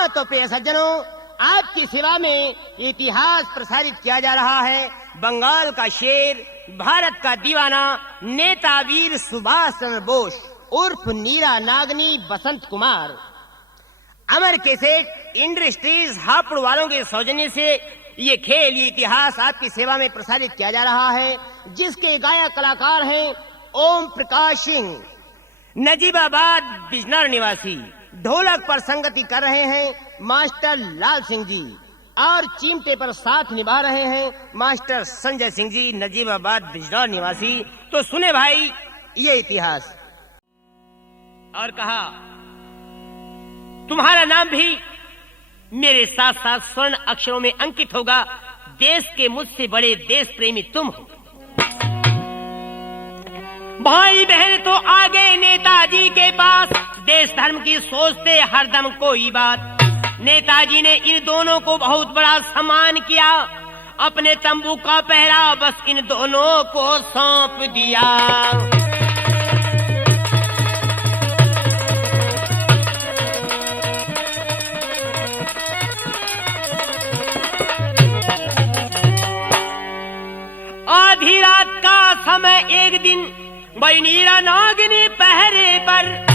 हाँ तो प्रिय सज्जनों, आपकी सेवा में इतिहास प्रसारित किया जा रहा है बंगाल का शेर, भारत का दीवाना, नेता वीर सुभाष चंद्र बोस उर्फ नीरा नागनी बसंत कुमार। अमर कैसेट इंडस्ट्रीज हापुड़ वालों के सौजन्य से ये खेल, ये इतिहास आपकी सेवा में प्रसारित किया जा रहा है, जिसके गायक कलाकार हैं ओम प्रकाश सिंह, नजीबाबाद बिजनौर निवासी। ढोलक पर संगति कर रहे हैं मास्टर लाल सिंह जी और चिमटे पर साथ निभा रहे हैं मास्टर संजय सिंह जी, नजीबाबाद बिजनौर निवासी। तो सुने भाई ये इतिहास। और कहा, तुम्हारा नाम भी मेरे साथ साथ स्वर्ण अक्षरों में अंकित होगा। देश के मुझसे बड़े देश प्रेमी तुम हो। भाई बहन तो आ गए नेताजी के पास, देश धर्म की सोचते हरदम कोई बात। नेताजी ने इन दोनों को बहुत बड़ा सम्मान किया, अपने तंबू का पहरा बस इन दोनों को सौंप दिया। आधी रात का समय एक दिन भाई नीरा नागनी पहरे पर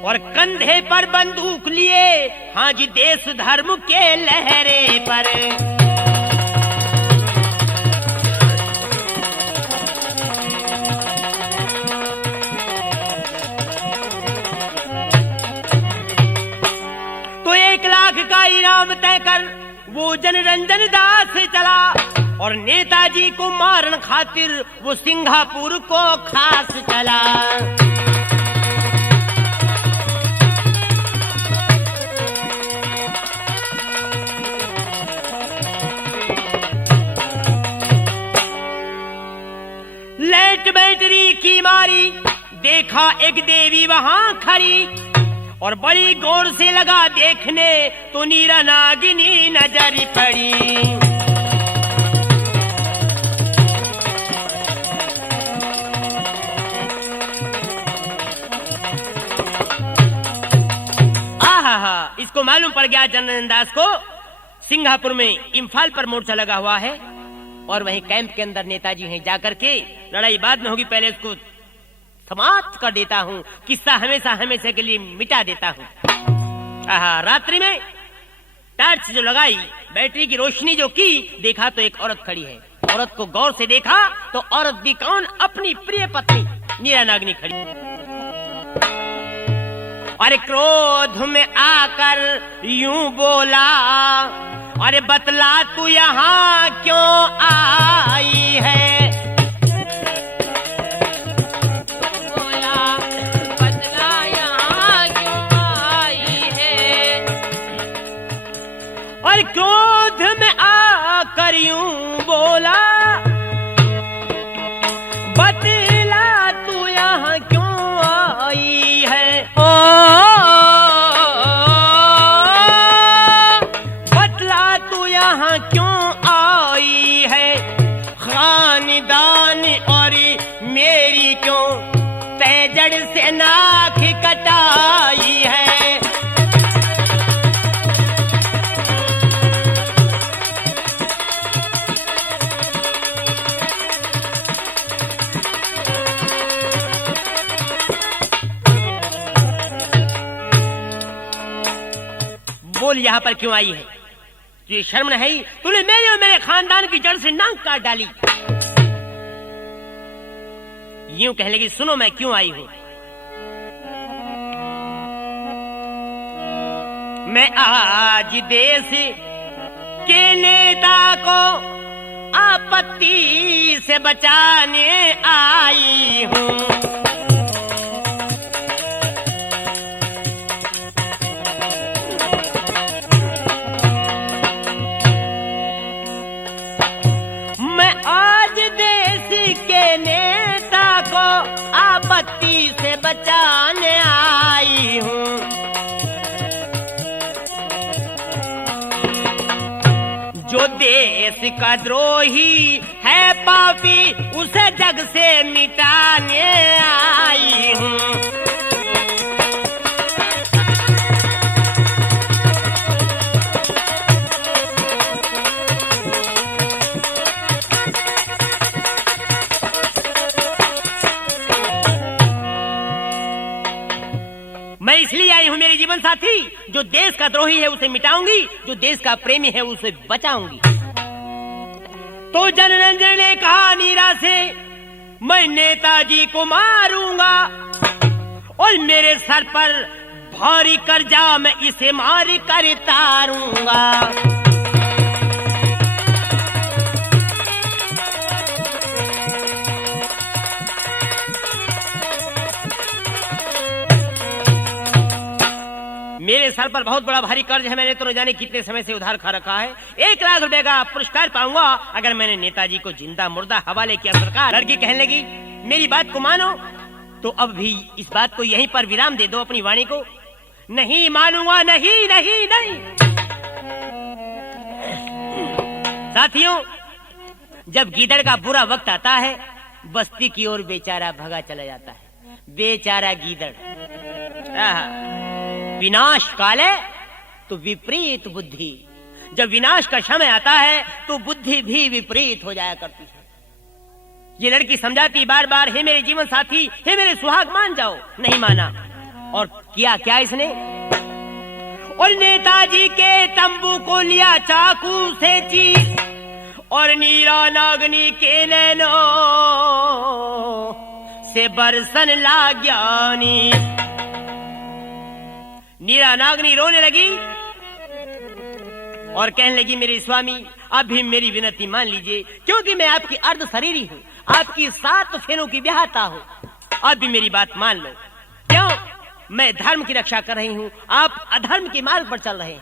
और कंधे पर बंदूक लिए, हाँ जी देश धर्म के लहरे पर। तो 1 लाख का इनाम तय कर वो जनरंजन दास चला और नेताजी को मारन खातिर वो सिंगापुर को खास चला। लाइट बैटरी की मारी, देखा एक देवी वहां खड़ी और बड़ी गौर से लगा देखने, तो नीरा नागिनी नजर पड़ी। इसको मालूम पड़ गया जनरल दास को सिंगापुर में इम्फाल पर मोर्चा लगा हुआ है और वहीं कैंप के अंदर नेताजी हैं। जाकर के लड़ाई बाद में होगी, पहले इसको समाप्त कर देता हूँ, किस्सा हमेशा हमेशा के लिए मिटा देता हूँ। रात्रि में टॉर्च जो लगाई, बैटरी की रोशनी जो की, देखा तो एक औरत खड़ी है। औरत को गौर से देखा तो औरत भी कौन, अपनी प्रिय पत्नी नीरा नागनी खड़ी। अरे क्रोध में आकर यूं बोला, अरे बतला तू यहाँ क्यों आई है। बोला बतला यहाँ क्यों आई है। और क्रोध में आकर यूं बोला, बतला तू यहाँ क्यों आई है। क्यों आई है, खानदान और मेरी क्यों तेजड़ से नाक कटाई है। बोल यहाँ पर क्यों आई है, ये शर्म नहीं, तूने मेरे और मेरे खानदान की जड़ से नाक काट डाली। यूं कहने लगी, सुनो मैं क्यों आई हूं। मैं आज देश के नेता को आपत्ति से बचाने आई हूं। आपत्ति से बचाने आई हूँ। जो देश का द्रोही है पापी, उसे जग से मिटाने आई हूँ। जीवन साथी, जो देश का द्रोही है उसे मिटाऊंगी, जो देश का प्रेमी है उसे बचाऊंगी। तो जनरंजन ने कहा नीरा से, मैं नेताजी को मारूंगा और मेरे सर पर भारी कर्जा मैं इसे मार कर तारूंगा। मेरे सर पर बहुत बड़ा भारी कर्ज है, मैंने तो न जाने कितने समय से उधार खा रखा है। 1 लाख रुपए का पुरस्कार पाऊंगा अगर मैंने नेताजी को जिंदा मुर्दा हवाले किया। सरकार, लड़की कहने लगी, मेरी बात को मानो तो अब भी इस बात को यहीं पर विराम दे दो अपनी वाणी को। नहीं मानूंगा, नहीं नहीं नहीं। साथियों, जब गीदड़ का बुरा वक्त आता है, बस्ती की ओर बेचारा भगा चला जाता है। बेचारा गीदड़। विनाश काले तो विपरीत बुद्धि। जब विनाश का समय आता है तो बुद्धि भी विपरीत हो जाया करती है। ये लड़की समझाती बार बार, हे मेरे जीवन साथी, हे मेरे सुहाग, मान जाओ। नहीं माना। और किया क्या इसने? और नेताजी के तंबू को लिया चाकू से चीर और नीरा नागनी के नैनो से बरसन ला ज्ञानी। नीरा नागनी रोने लगी और कहने लगी, मेरे स्वामी अब भी मेरी विनती मान लीजिए, क्योंकि मैं आपकी अर्ध शरीरी हूँ, आपकी 7 फेरों की ब्याहता हूँ। अब भी मेरी बात मान लो। क्यों? मैं धर्म की रक्षा कर रही हूँ, आप अधर्म के मार्ग पर चल रहे हैं।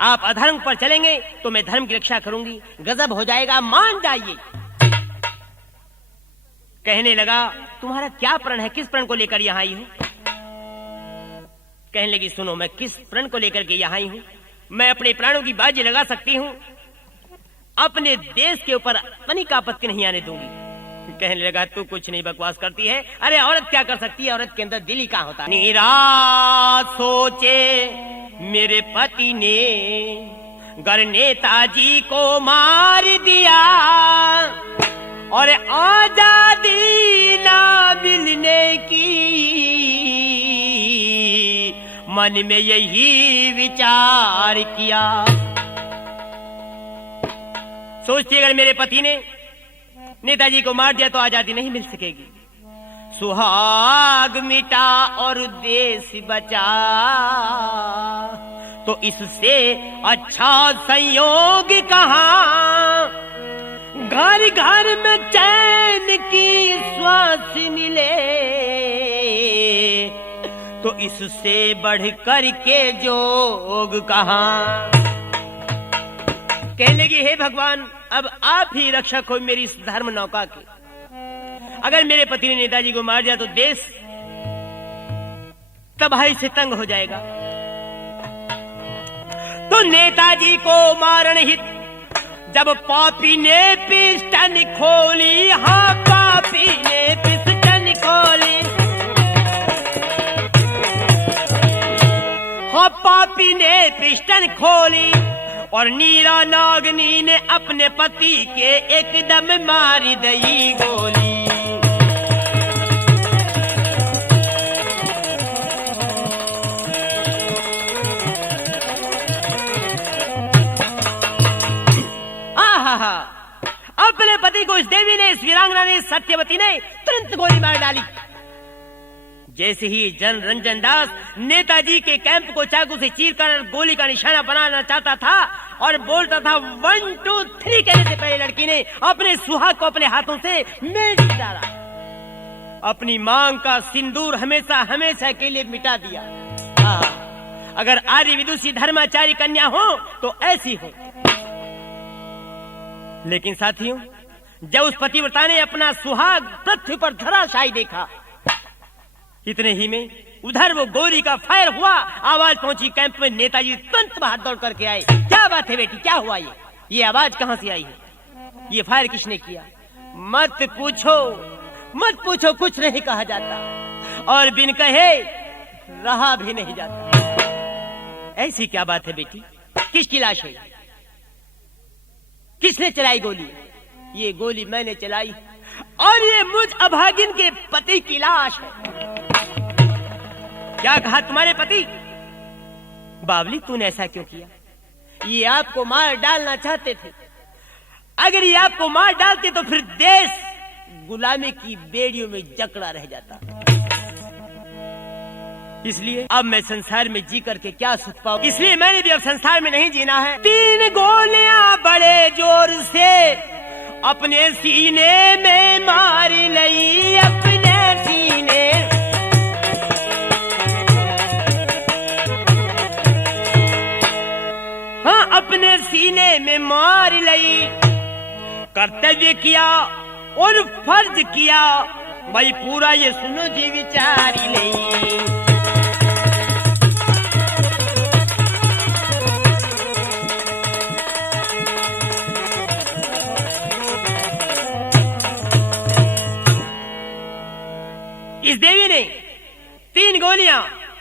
आप अधर्म पर चलेंगे तो मैं धर्म की रक्षा करूंगी। गजब हो जाएगा, मान जाइए। कहने लगा, तुम्हारा क्या प्रण है? किस प्रण को लेकर यहाँ आई हूँ? कहने लगी, सुनो, मैं किस प्रण को लेकर के यहाँ आई हूँ। मैं अपने प्राणों की बाजी लगा सकती हूँ, अपने देश के ऊपर तनिक आपत्ति नहीं आने दूंगी। कहने लगा, तू कुछ नहीं बकवास करती है। अरे औरत क्या कर सकती है? औरत के अंदर दिल ही कहाँ होता है? नीरा सोचे मेरे पति ने गर नेताजी को मार दिया और आजादी ना मिलने की मन में यही विचार किया। सोचती, अगर मेरे पति ने नेताजी को मार दिया तो आजादी नहीं मिल सकेगी। सुहाग मिटा और देश बचा, तो इससे अच्छा संयोग कहाँ। घर घर में चैन की श्वास मिले, तो इससे बढ़ कर के जोग कहाँ। कहने लगी, हे भगवान, अब आप ही रक्षक हो मेरी इस धर्म नौका के। अगर मेरे पति ने नेताजी को मार दिया तो देश तबाही से तंग हो जाएगा। तो नेताजी को मारण हित जब पापी ने पिस्टन खोली, हाँ पापी ने पिस्टन खोली, हाँ पापी ने पिस्टन खोली और नीरा नागनी ने अपने पति के एकदम मार दी गोली। आहा, अपने पति को इस देवी ने, इस वीरांगना ने, सत्यवती ने तुरंत गोली मार डाली। जैसे ही जनरंजन दास नेताजी के कैंप को चाकू से चीरकर गोली का निशाना बनाना चाहता था और बोलता था 1 2 3 कहने से पहले लड़की ने अपने सुहाग को अपने हाथों से मिट डाला। अपनी मांग का सिंदूर हमेशा हमेशा के लिए मिटा दिया। अगर आर्य विदुषी धर्माचारी कन्या हो तो ऐसी हो। लेकिन साथियों, जब उस पतिव्रता ने अपना सुहाग पृथ्वी पर धराशायी देखा, इतने ही में उधर वो गोली का फायर हुआ। आवाज पहुंची कैंप में। नेताजी तुरंत बाहर दौड़ करके आए। क्या बात है बेटी, क्या हुआ? ये आवाज कहां से आई है? ये फायर किसने किया? मत पूछो, मत पूछो, कुछ नहीं कहा जाता और बिन कहे रहा भी नहीं जाता। ऐसी क्या बात है बेटी? किसकी लाश है? किसने चलाई गोली? ये गोली मैंने चलाई और ये मुझ अभागिन के पति की लाश है। क्या कहा तुम्हारे पति? बावली तूने ऐसा क्यों किया? ये आपको मार डालना चाहते थे। अगर ये आपको मार डालते तो फिर देश गुलामी की बेड़ियों में जकड़ा रह जाता। इसलिए अब मैं संसार में जी करके क्या सुख पाऊं, इसलिए मैंने भी अब संसार में नहीं जीना है। 3 गोलियां बड़े जोर से अपने सीने में मार लई, अपने सीने। हाँ, अपने सीने में मार लई। कर्तव्य किया और फर्ज किया, भाई पूरा ये सुनो जी विचारी लई। इस देवी ने 3 गोलियां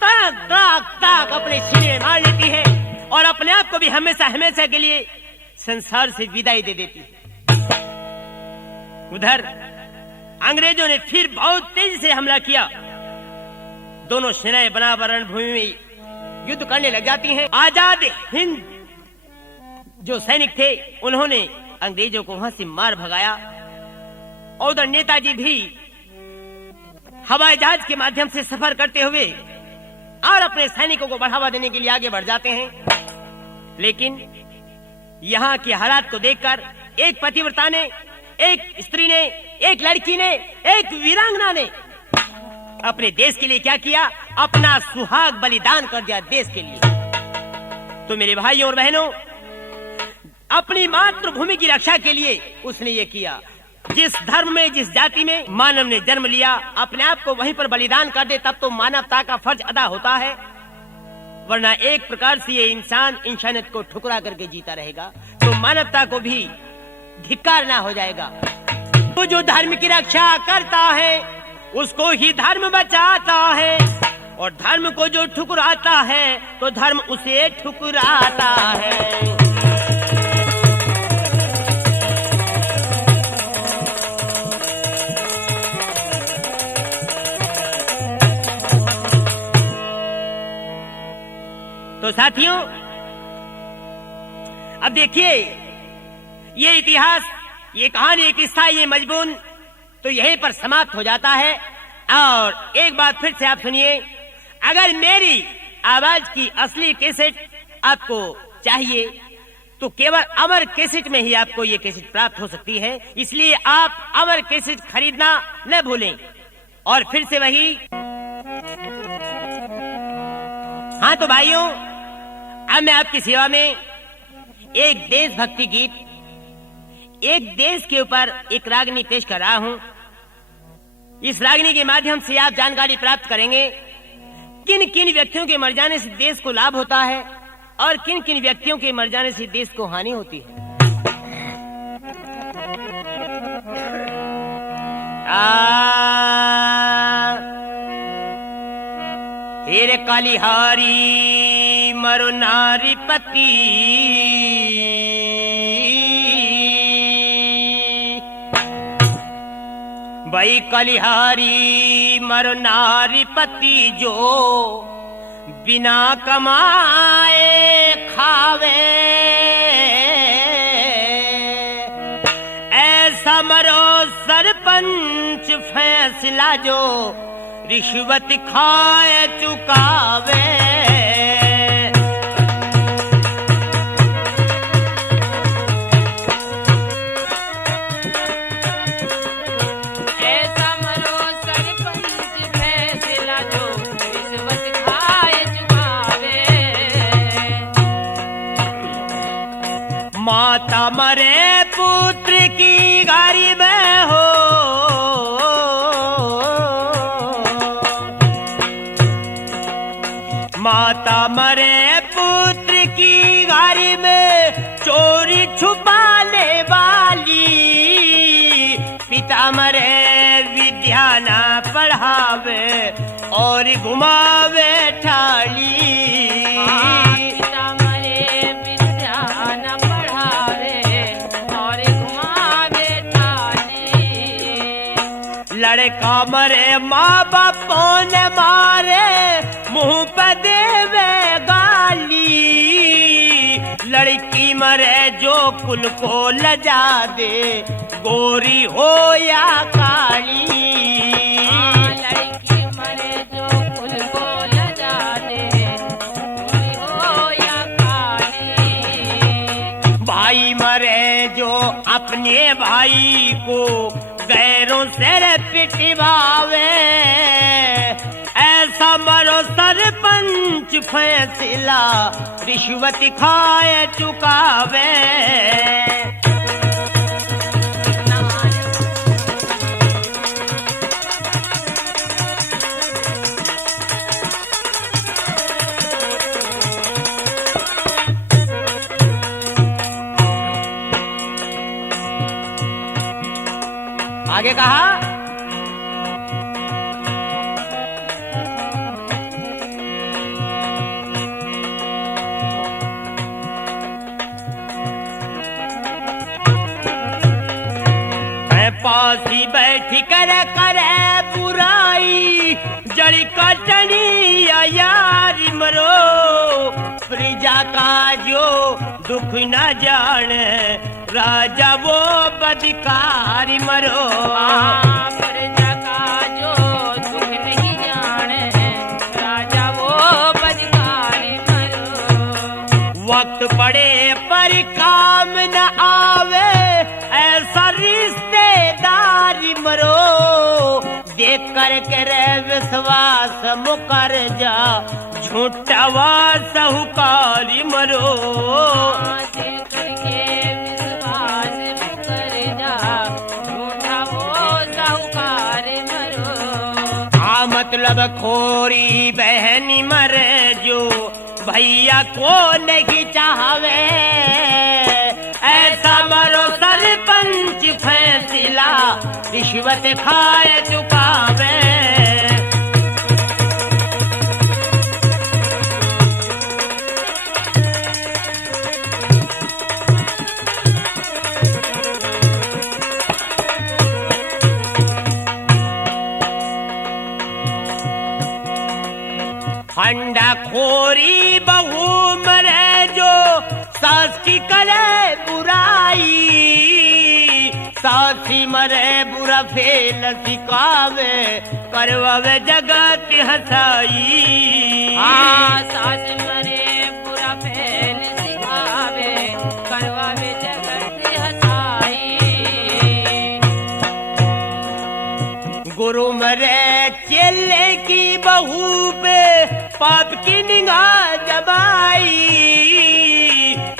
ताक ताक ताक अपने सीने में मार लेती है और अपने आप को भी हमेशा हमेशा के लिए संसार से विदाई दे देती है। उधर अंग्रेजों ने फिर बहुत तेजी से हमला किया। दोनों सेनाएं बराबर रणभूमि में युद्ध करने लग जाती हैं। आजाद हिंद जो सैनिक थे उन्होंने अंग्रेजों को वहां से मार भगाया और उधर नेताजी भी हवाई जहाज के माध्यम से सफर करते हुए और अपने सैनिकों को बढ़ावा देने के लिए आगे बढ़ जाते हैं। लेकिन यहाँ के हालात को देखकर एक पतिव्रता ने, एक स्त्री ने, एक लड़की ने, एक वीरांगना ने अपने देश के लिए क्या किया? अपना सुहाग बलिदान कर दिया देश के लिए। तो मेरे भाइयों और बहनों, अपनी मातृभूमि की रक्षा के लिए उसने ये किया। जिस धर्म में, जिस जाति में मानव ने जन्म लिया, अपने आप को वहीं पर बलिदान कर दे, तब तो मानवता का फर्ज अदा होता है। वरना एक प्रकार से ये इंसान इंसानियत को ठुकरा करके जीता रहेगा तो मानवता को भी धिक्कारना हो जाएगा। तो जो धर्म की रक्षा करता है उसको ही धर्म बचाता है, और धर्म को जो ठुकराता है तो धर्म उसे ठुकराता है। तो साथियों, अब देखिए ये इतिहास, ये कहानी, ये किस्सा, ये मजबून तो यहीं पर समाप्त हो जाता है। और एक बात फिर से आप सुनिए, अगर मेरी आवाज की असली कैसेट आपको चाहिए तो केवल अमर कैसेट में ही आपको ये कैसेट प्राप्त हो सकती है। इसलिए आप अमर कैसेट खरीदना न भूलें। और फिर से वही, हाँ तो भाइयों, अब मैं आपकी सेवा में एक देशभक्ति गीत, एक देश के ऊपर एक रागनी पेश कर रहा हूं। इस रागनी के माध्यम से आप जानकारी प्राप्त करेंगे किन किन व्यक्तियों के मर जाने से देश को लाभ होता है और किन किन व्यक्तियों के मर जाने से देश को हानि होती है। हेरे कालिहारी मरो नारी पति, भाई कालिहारी मरो नारी पति जो बिना कमाए खावे, ऐसा मरो सरपंच फैसला जो रिश्वत खाए चुकावे। ऐसा मरो सरपंच फैसला जो रिश्वत खाए चुकावे। माता मरे पुत्र की गारी में हो, माता मरे पुत्र की गारी में चोरी छुपाने वाली, पिता मरे विद्या ना पढ़ावे और घुमावे ठाली। पिता मरे विद्या ना पढ़ावे और घुमावे ठाली। लड़का मरे माँ बापों ने मारे, मुंह पे देवे गाली। लड़की मरे जो कुल को लजा दे, गोरी हो या काली। लड़की मरे जो कुल को लजा दे, गोरी हो या काली। भाई मरे जो अपने भाई को गैरों से पिटवावे, ऐसा मरो सरपंच फैसला रिश्वत खाए चुकावे। आगे कहा, पासी बैठ कर करे बुराई, जड़ी कटनी यारी मरो, प्रजा का जो दुख न जाने, राजा वो बदकारी मरो। प्रजा का जो दुख नहीं जाने, राजा वो बदकारी मरो। वक्त पड़े पर काम न आवे, ऐसा रिश्तेदारी मरो, देख कर के रे विश्वास मुकर जा, झूठा वा साहूकारी मरो। देख करके विश्वास मुकर जा, झूठा वो साहूकार मरो। हाँ मतलब खोरी बहनी मरे जो भैया को नहीं चाहवे, ऐसा मरो सरपंच फैसला रिश्वत खाए चुकावे। हंडा खोरी बहू मरे जो सास की करे बुराई, सासी मरे बुरा फेल सिखावे, करवावे जगत हसाई। सास मरे बुरा फेल सिखावे, करवावे जगत हसाई। गुरु मरे चेले की बहू पे पाप की निगाह जमाई,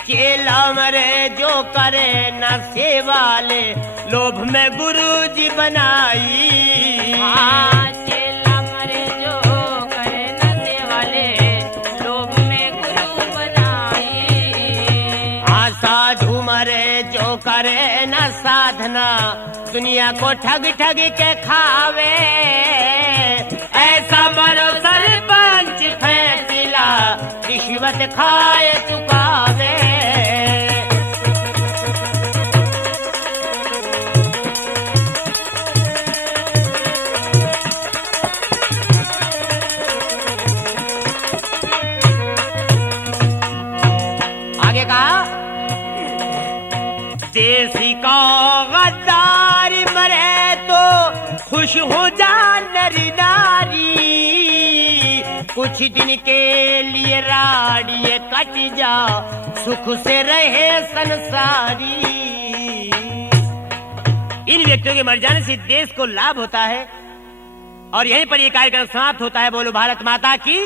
चेला मरे जो करे न सेवाले, लोभ में गुरु जी बनाई। चेला मरे जो करे न सेवाले, लोभ में गुरु बनाई। साधु मरे जो करे न साधना, दुनिया को ठग ठग के खावे, ऐसा मरो सरपंच फैसला रिश्वत खाए चुकावे। आगे कहा, देसी का गद्दारी मरे तो खुश हो जा नरी नारी, कुछ दिन के लिए राड़िए कट जा, सुख से रहे संसारी। इन व्यक्तियों के मर जाने से देश को लाभ होता है। और यहीं पर यह कार्यक्रम समाप्त होता है। बोलो भारत माता की।